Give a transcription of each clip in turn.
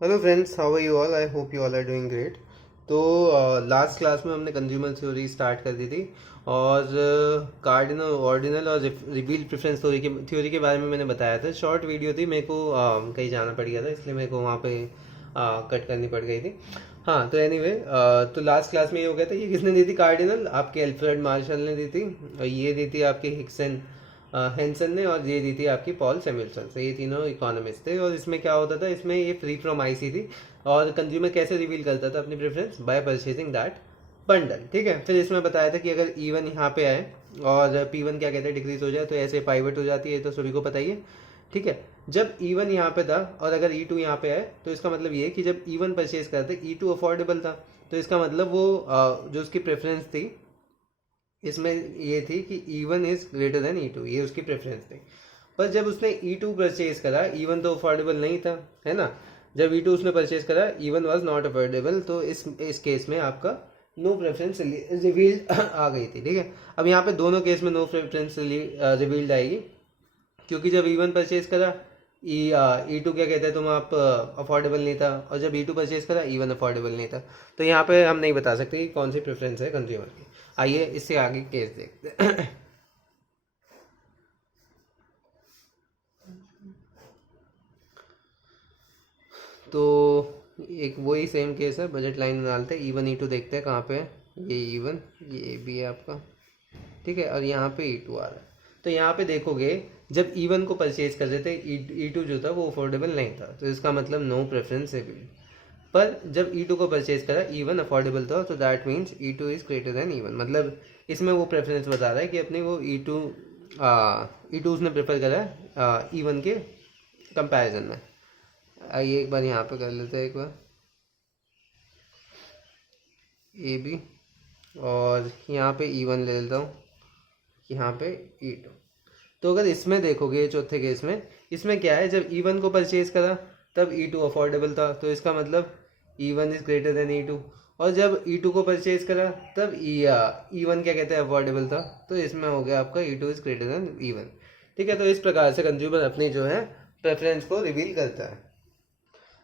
Hello friends, how are you all? I hope you all are doing great. तो last class में हमने consumer theory start कर दी थी और कार्डिनल ऑर्डिनल और रिवील प्रेफरेंस थ्योरी के बारे में मैंने बताया था। शॉर्ट वीडियो थी, मेरे को कहीं जाना पड़ गया था, इसलिए मेरे को वहाँ पे कट करनी पड़ गई थी। हाँ, तो एनीवे तो लास्ट क्लास में ये हो गया था, ये किसने दी थी? कार्डिनल आपके एल्फ्रेड मार्शल ने दी थी, और ये दी थी आपके हिक्सन हेंसन ने, और ये दी थी आपकी पॉल सैमुअलसन से। ये तीनों इकोनॉमिस्ट थे। और इसमें क्या होता था, इसमें ये फ्री फ्रॉम आईसी थी। और कंज्यूमर कैसे रिवील करता था अपनी preference? Bye purchasing that bundle. ठीक है, फिर इसमें बताया था कि अगर E1 यहाँ पे आए और P1 क्या कहते हैं डिक्रीज हो जाए, तो ऐसे पाइवट हो जाती है, तो सभी को पता ही है। ठीक है, जब E1 यहाँ पे था और अगर E2 यहाँ पे आए, तो इसका मतलब ये है कि जब E1 परचेज करते E2 अफोर्डेबल था, तो इसका मतलब वो जो उसकी प्रेफरेंस थी इसमें ये थी कि E1 is greater than E2, ये उसकी प्रेफरेंस थी। पर जब उसने E2 परचेज करा, E1 तो अफोर्डेबल नहीं था, है ना। जब E2 उसने परचेज करा, E1 वाज नॉट अफोर्डेबल, तो इस केस में आपका नो प्रेफरेंस रिवील्ड आ गई थी। ठीक है, अब यहाँ पे दोनों केस में नो प्रेफरेंस रिवील्ड आएगी, क्योंकि जब E1 परचेज करा, E2 क्या कहते हैं, तुम आप अफोर्डेबल नहीं था, और जब E2 परचेज करा, E1 अफोर्डेबल नहीं था। तो यहाँ पे हम नहीं बता सकते कि कौन सी प्रेफरेंस है कंज्यूमर की। आइए इससे आगे केस देखते हैं। तो एक वही सेम केस है, बजट लाइन डालते हैं, E1 E2 देखते हैं कहाँ पे है। ये E1, ये भी है आपका। ठीक है, और यहाँ पे E2 आ रहा है। तो यहाँ पे देखोगे, जब E1 को परचेज कर रहे थे, E2 जो था वो अफोर्डेबल नहीं था, तो इसका मतलब नो प्रेफरेंस है। पर जब E2 को परचेज करा, E1 अफोर्डेबल था, तो that means E2 is greater than E1। मतलब इसमें वो प्रेफरेंस बता रहा है कि अपनी वो E2 उसने प्रेफर करा E1 के कंपैरिजन में। आइए एक बार यहाँ पे कर लेते हैं, एक बार ए बी, और यहाँ पे E1 ले लेता हूँ, यहाँ पे E2। तो अगर इसमें देखोगे चौथे केस में, इसमें क्या है, जब E1 को परचेज करा तब E2 अफोर्डेबल था, तो इसका मतलब E1 is greater than E2। और जब E2 को परचेज करा तब E1 क्या कहते हैं, अफोर्डेबल था, तो इसमें हो गया आपका E2 is greater than E1। ठीक है, तो इस प्रकार से कंज्यूमर अपनी जो है प्रेफरेंस को रिवील करता है।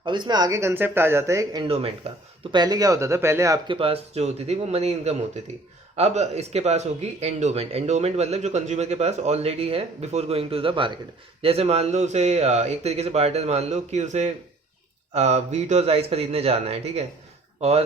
अब इसमें आगे कंसेप्ट आ जाता है एक एंडोमेंट का। तो पहले क्या होता था, पहले आपके पास जो होती थी वो मनी इनकम होती थी। अब इसके पास होगी एंडोमेंट। एंडोमेंट मतलब जो कंज्यूमर के पास ऑलरेडी है before going to the market. जैसे मान लो उसे एक तरीके से बार्टर मान लो कि उसे वीट और राइस खरीदने जाना है। ठीक है, और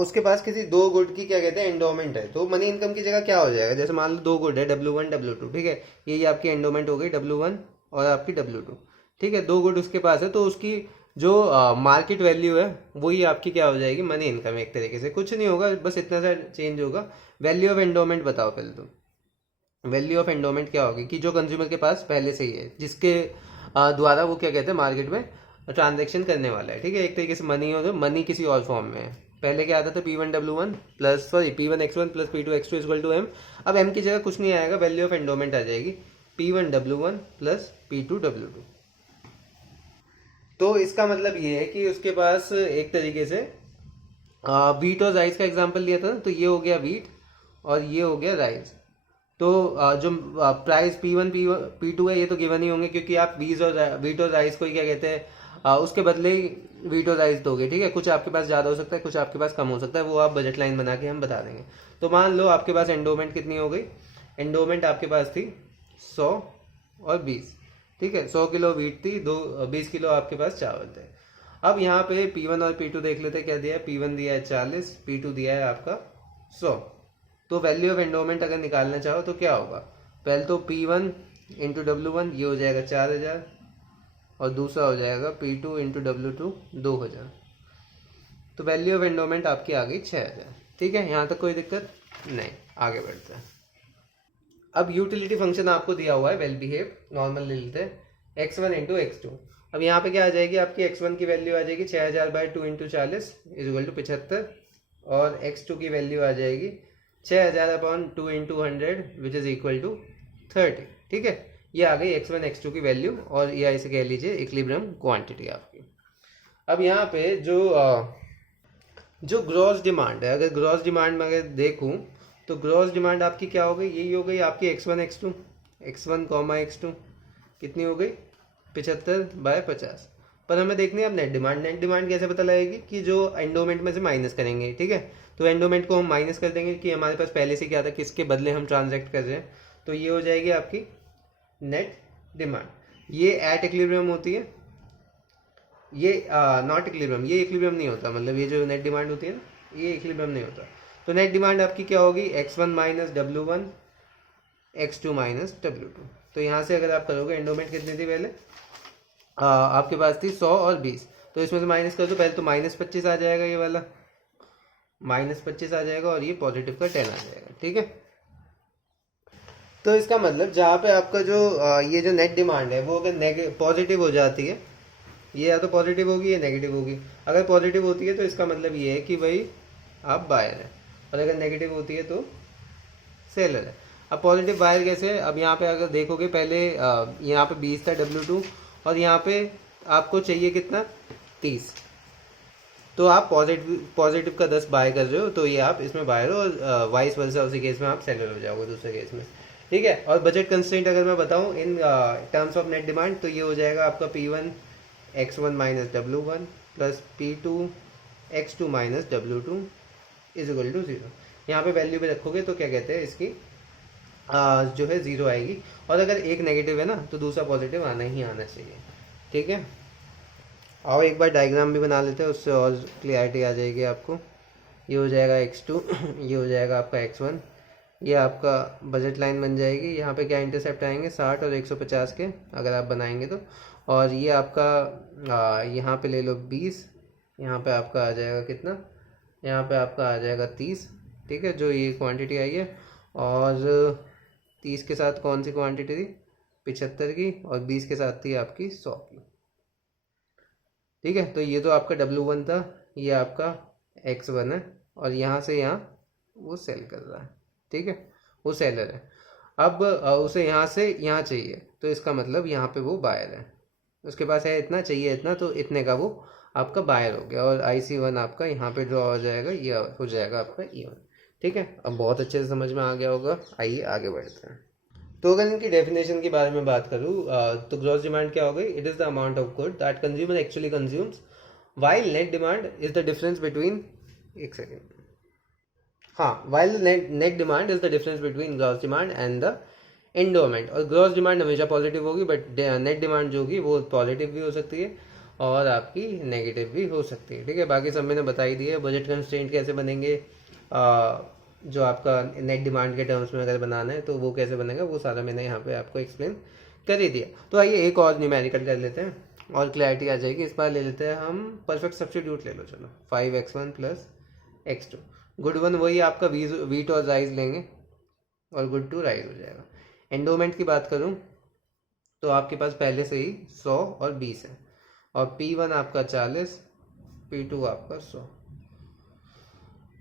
उसके पास किसी दो गुड की क्या कहते हैं एंडोमेंट है, तो मनी इनकम की जगह क्या हो जाएगा, जैसे मान लो दो गुड है, W1 W2। ठीक है, ये आपकी एंडोमेंट हो गई, W1 और आपकी W2। ठीक है, दो गुड उसके पास है, तो उसकी जो मार्केट वैल्यू है वही आपकी क्या हो जाएगी, मनी इनकम। एक तरीके से कुछ नहीं होगा, बस इतना सा चेंज होगा। वैल्यू ऑफ एंडोमेंट बताओ पहले तो। वैल्यू ऑफ एंडोमेंट क्या होगी कि जो कंज्यूमर के पास पहले से ही है, जिसके द्वारा वो क्या कहते हैं मार्केट में ट्रांजेक्शन करने वाला है। ठीक है, एक तरीके से मनी हो, जो मनी किसी और फॉर्म में है। पहले क्या आता था, P1 W1 plus sorry P1 X1 plus P2 X2 equal to M। अब M की जगह कुछ नहीं आएगा, वैल्यू ऑफ एंडोमेंट आ जाएगी P1 W1 plus P2 W2। तो इसका मतलब ये है कि उसके पास एक तरीके से वीट और राइस का एग्जांपल लिया था ना, तो ये हो गया वीट और ये हो गया राइस। तो जो प्राइस P1 P2 है, ये तो गिवन ही होंगे, क्योंकि आप वीट और राइस को ही क्या कहते हैं उसके बदले ही वीट और राइस दोगे। ठीक है, कुछ आपके पास ज़्यादा हो सकता है, कुछ आपके पास कम हो सकता है, वो आप बजट लाइन बना के हम बता देंगे। तो मान लो आपके पास एंडोमेंट कितनी हो गई, एंडोमेंट आपके पास थी 100 और 20। ठीक है, 100 किलो वीट थी, 20 किलो आपके पास चावल थे। अब यहाँ पे P1 और P2 देख लेते क्या दिया है। P1 दिया है 40, P2 दिया है आपका 100। तो वैल्यू ऑफ एंडोमेंट अगर निकालना चाहो तो क्या होगा, पहले तो P1 × W1 ये हो जाएगा 4000, और दूसरा हो जाएगा P2 × W2 2000। तो वैल्यू ऑफ एंडोमेंट आपकी आ गई 6000। ठीक है, यहाँ तक कोई दिक्कत नहीं, आगे बढ़ते हैं। अब यूटिलिटी फंक्शन आपको दिया हुआ है, वेल बिहेव नॉर्मल ले लेते हैं, X1 × X2। अब यहाँ पे क्या आ जाएगी, आपकी X1 की वैल्यू आ जाएगी 6000/2 × 40 इज 75, और X2 की वैल्यू आ जाएगी 6000/2 × 100 विच इज इक्वल टू 30। ठीक है, ये आ गई X1 X2 की वैल्यू, और ये ऐसे कह लीजिए इक्विलिब्रियम क्वांटिटी आपकी। अब यहाँ पे जो ग्रॉस डिमांड है, अगर ग्रॉस डिमांड में अगर देखूँ, तो ग्रॉस डिमांड आपकी क्या हो गई, यही हो गई आपकी X1 X2 कितनी हो गई 75/50। पर हमें देखनी है अब नेट डिमांड। नेट डिमांड कैसे पता लगेगी कि जो एंडोमेंट में से माइनस करेंगे, ठीक है। तो एंडोमेंट को हम माइनस कर देंगे कि हमारे पास पहले से क्या था, किसके बदले हम ट्रांजैक्ट कर रहे हैं, तो ये हो जाएगी आपकी नेट डिमांड। ये एट इक्विलिब्रियम होती है, ये नॉट इक्विलिब्रियम, ये इक्विलिब्रियम नहीं होता, मतलब ये जो नेट डिमांड होती है ना, ये इक्विलिब्रियम नहीं होता। तो नेट डिमांड आपकी क्या होगी, x1 minus W1 x2 minus W2। तो यहाँ से अगर आप करोगे, एंडोमेंट कितनी थी पहले, आपके पास थी 100 और 20, तो इसमें से माइनस कर दो पहले, तो -25 आ जाएगा, ये वाला -25 आ जाएगा और ये पॉजिटिव का 10 आ जाएगा, ठीक है। तो इसका मतलब जहाँ पे आपका जो ये जो नेट डिमांड है वो अगर पॉजिटिव हो जाती है, ये या तो पॉजिटिव होगी या नेगेटिव होगी। अगर पॉजिटिव होती है तो इसका मतलब ये है कि भाई आप बायर है, और अगर नेगेटिव होती है तो सेलर है। अब पॉजिटिव बायर कैसे है, अब यहाँ पे अगर देखोगे पहले यहाँ पे 20 था W2 और यहाँ पे आपको चाहिए कितना 30, तो आप पॉजिटिव का 10 बाय कर रहे हो, तो ये आप इसमें बायर हो, और वाइस वर्सा उसी केस में आप सेलर हो जाओगे दूसरे केस में, ठीक है। और बजट कंस्ट्रेंट अगर मैं बताऊं in terms of net demand, तो ये हो जाएगा आपका P1 x1 minus W1 plus P2 x2 minus W2 is equal to 0। यहाँ पे वैल्यू भी रखोगे तो क्या कहते हैं इसकी जो है 0 आएगी, और अगर एक नेगेटिव है ना तो दूसरा पॉजिटिव आना ही आना चाहिए, ठीक है। और एक बार डायग्राम भी बना लेते हैं, उससे और क्लियरिटी आ जाएगी आपको। ये हो जाएगा x2 ये हो जाएगा आपका x1, ये आपका बजट लाइन बन जाएगी। यहाँ पे क्या इंटरसेप्ट आएंगे 60 और 150 के, अगर आप बनाएंगे तो। और ये आपका यहाँ पे ले लो 20, यहाँ पे आपका आ जाएगा कितना, यहाँ पे आपका आ जाएगा 30, ठीक है, जो ये क्वांटिटी आई है। और 30 के साथ कौन सी क्वांटिटी थी, 75 की, और 20 के साथ थी आपकी 100 की, ठीक है। तो ये तो आपका W1 था, ये आपका x1 है, और यहाँ से यहाँ वो सेल कर रहा है, ठीक है, वो सेलर है। अब उसे यहाँ से यहाँ चाहिए, तो इसका मतलब यहाँ पे वो बायर है, उसके पास है इतना, चाहिए इतना, तो इतने का वो आपका बायर हो गया, और IC1 आपका यहाँ पे ड्रॉ हो जाएगा, ये हो जाएगा आपका E1, ठीक है। अब बहुत अच्छे से समझ में आ गया होगा, आइए आगे बढ़ते हैं। तो अगर इनकी डेफिनेशन के बारे में बात करूँ तो ग्रॉस डिमांड क्या हो गई, it is the amount of good that consumer actually consumes, while net demand is the difference between, एक सेकेंड, हाँ, while net demand is the difference between gross demand and the endowment. और gross demand हमेशा positive होगी, but net demand जो होगी वो positive भी हो सकती है और आपकी नेगेटिव भी हो सकती है, ठीक है। बाकी सब मैंने बता ही दिया। बजट कंस्ट्रेंट कैसे बनेंगे, जो आपका नेट डिमांड के टर्म्स में अगर बनाना है तो वो कैसे बनेगा, वो सारा मैंने यहाँ पे आपको एक्सप्लेन कर ही दिया। तो आइए एक और न्यूमेरिकल कर लेते हैं और क्लैरिटी आ जाएगी। इस बार ले लेते हैं हम परफेक्ट सब्स्टिट्यूट ले लो, चलो 5x1 plus x2। Good one वही आपका वीट और राइस लेंगे, और गुड टू राइस हो जाएगा। एंडोमेंट की बात करूँ तो आपके पास पहले से ही 100 और 20 है, और P1 आपका 40, P2 आपका 100।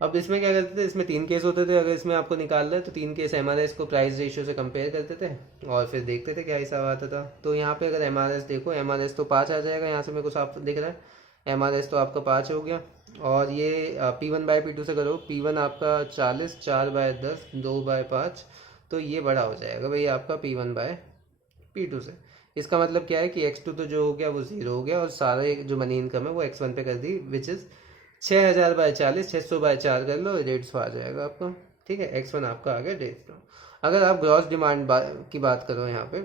अब इसमें क्या करते थे, इसमें 3 केस होते थे। अगर इसमें आपको निकालना है तो 3 केस MRS को प्राइस रेशियो से कंपेयर करते थे और फिर देखते थे क्या हिसाब आता था। तो यहाँ पे अगर MRS देखो, MRS तो 5 आ जाएगा, यहाँ से मेरे को साफ दिख रहा है MRS तो आपका 5 हो गया। और ये P1 बाय P2 से करो, P1 आपका 40, 4 बाय 10, 2 बाय 5, तो ये बड़ा हो जाएगा भाई आपका P1 बाय P2 से। इसका मतलब क्या है कि x2 तो जो हो गया वो 0 हो गया, और सारे जो मनी इनकम है वो x1 पे कर दी, विच इज़ 6000 बाय 40, 600 बाय 4 कर लो, 150 आ जाएगा आपका, ठीक है। x1 आपका आ गया 150। अगर आप ग्रॉस डिमांड की बात करो यहाँ पे,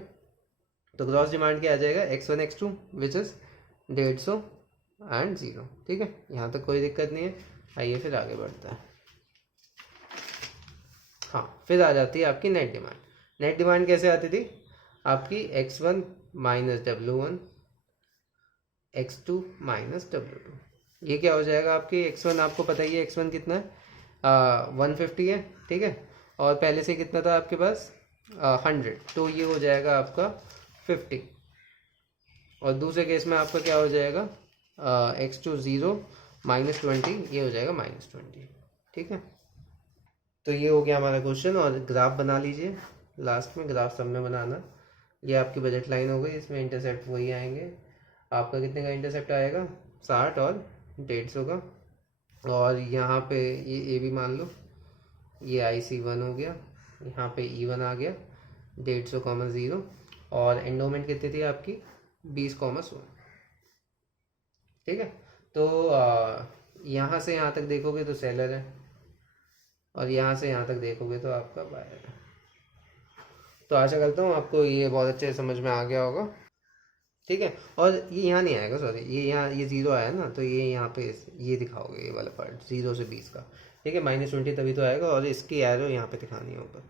तो ग्रॉस डिमांड क्या आ जाएगा, x1 x2 which is 150 and 0, ठीक है। यहाँ तक कोई दिक्कत नहीं है। आइए फिर आगे बढ़ता है। हाँ, फिर आ जाती है आपकी नेट डिमांड। नेट डिमांड कैसे आती थी आपकी, x1 minus W1 x2 minus W2। ये क्या हो जाएगा आपकी, x1 आपको पता ही है x1 कितना है, 150 है, ठीक है। और पहले से कितना था आपके पास 100, तो ये हो जाएगा आपका 50। और दूसरे केस में आपका क्या हो जाएगा, x2 0 माइनस 20, ये हो जाएगा -20, ठीक है। तो ये हो गया हमारा क्वेश्चन। और ग्राफ बना लीजिए, लास्ट में ग्राफ सब में बनाना। ये आपकी बजट लाइन हो गई, इसमें इंटरसेप्ट वही आएंगे। आपका कितने का इंटरसेप्ट आएगा, 60 और 150 का। और यहाँ पे ये ए भी मान लो, ये IC1 हो गया, यहाँ पे E1 आ गया 150, 0। और एंडोमेंट कितनी थी आपकी 20, 100। ठीक है। तो यहाँ से यहाँ तक देखोगे तो सेलर है, और यहाँ से यहाँ तक देखोगे तो आपका बायर है। तो आशा करता हूँ आपको ये बहुत अच्छे से समझ में आ गया होगा, ठीक है। और ये यहाँ नहीं आएगा, सॉरी, ये यहाँ ये जीरो आया ना, तो ये यहाँ पे ये दिखाओगे, ये वाला पार्ट 0 से 20 का, ठीक है। -20 तभी तो आएगा, और इसकी एरो यहाँ पे दिखानी होगा।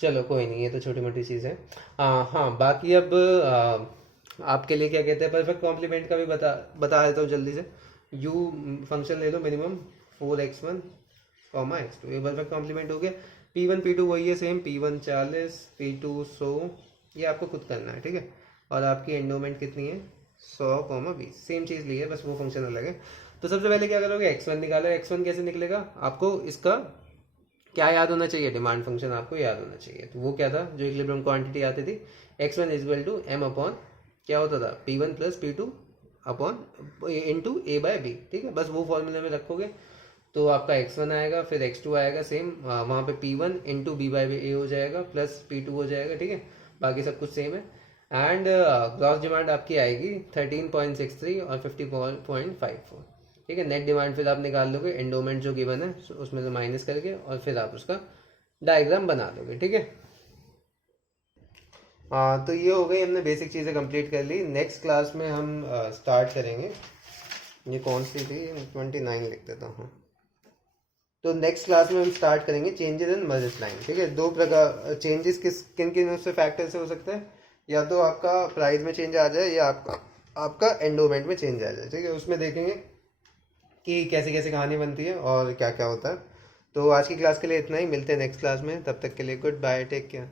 चलो कोई नहीं, ये तो छोटी मोटी चीज़ है। हाँ, बाकी अब आपके लिए क्या कहते हैं, परफेक्ट कॉम्प्लीमेंट का भी बता देता हूँ जल्दी से। यू फंक्शन ले लो मिनिमम 4x1, x2, ये परफेक्ट कॉम्प्लीमेंट हो गया। P1 P2 वही है सेम, P1 40, P2 100, ये आपको खुद करना है, ठीक है। और आपकी एंडोमेंट कितनी है, 100, 20, सेम चीज़ ली है, बस वो फंक्शन अलग है। तो सबसे पहले क्या करोगे, x1 निकालो। x1 कैसे निकलेगा, आपको इसका क्या याद होना चाहिए, डिमांड फंक्शन आपको याद होना चाहिए। तो वो क्या था, जो इक्विलिब्रियम क्वांटिटी आती थी, x1 equal to m upon क्या होता था, P1 plus P2 upon into a/b, ठीक है। बस वो फॉर्मूले में रखोगे तो आपका x1 आएगा, फिर x2 आएगा सेम, वहाँ पे P1 इंटू b/a हो जाएगा, प्लस P2 हो जाएगा, ठीक है। बाकी सब कुछ सेम है। एंड ग्रॉस डिमांड आपकी आएगी 13.63 और 50.54, ठीक है। नेट डिमांड फिर आप निकाल लोगे, एंडोमेंट जो गिवन है उसमें से माइनस करके, और फिर आप उसका डायग्राम बना लोगे, ठीक है। तो ये हो गई, हमने बेसिक चीज़ें कंप्लीट कर ली। नेक्स्ट क्लास में हम स्टार्ट करेंगे, ये कौन सी थी, 29 लिख देता हूँ। तो नेक्स्ट क्लास में हम स्टार्ट करेंगे चेंजेस इन मर्ज लाइन, ठीक है। दो प्रकार चेंजेस किन किन उससे फैक्टर से हो सकता है, या तो आपका प्राइस में चेंज आ जाए, या आपका एंडोमेंट में चेंज आ जाए, ठीक है। उसमें देखेंगे कि कैसे कैसे कहानी बनती है और क्या क्या होता है। तो आज की क्लास के लिए इतना ही, मिलते हैं नेक्स्ट क्लास में, तब तक के लिए गुड बाय, टेक केयर।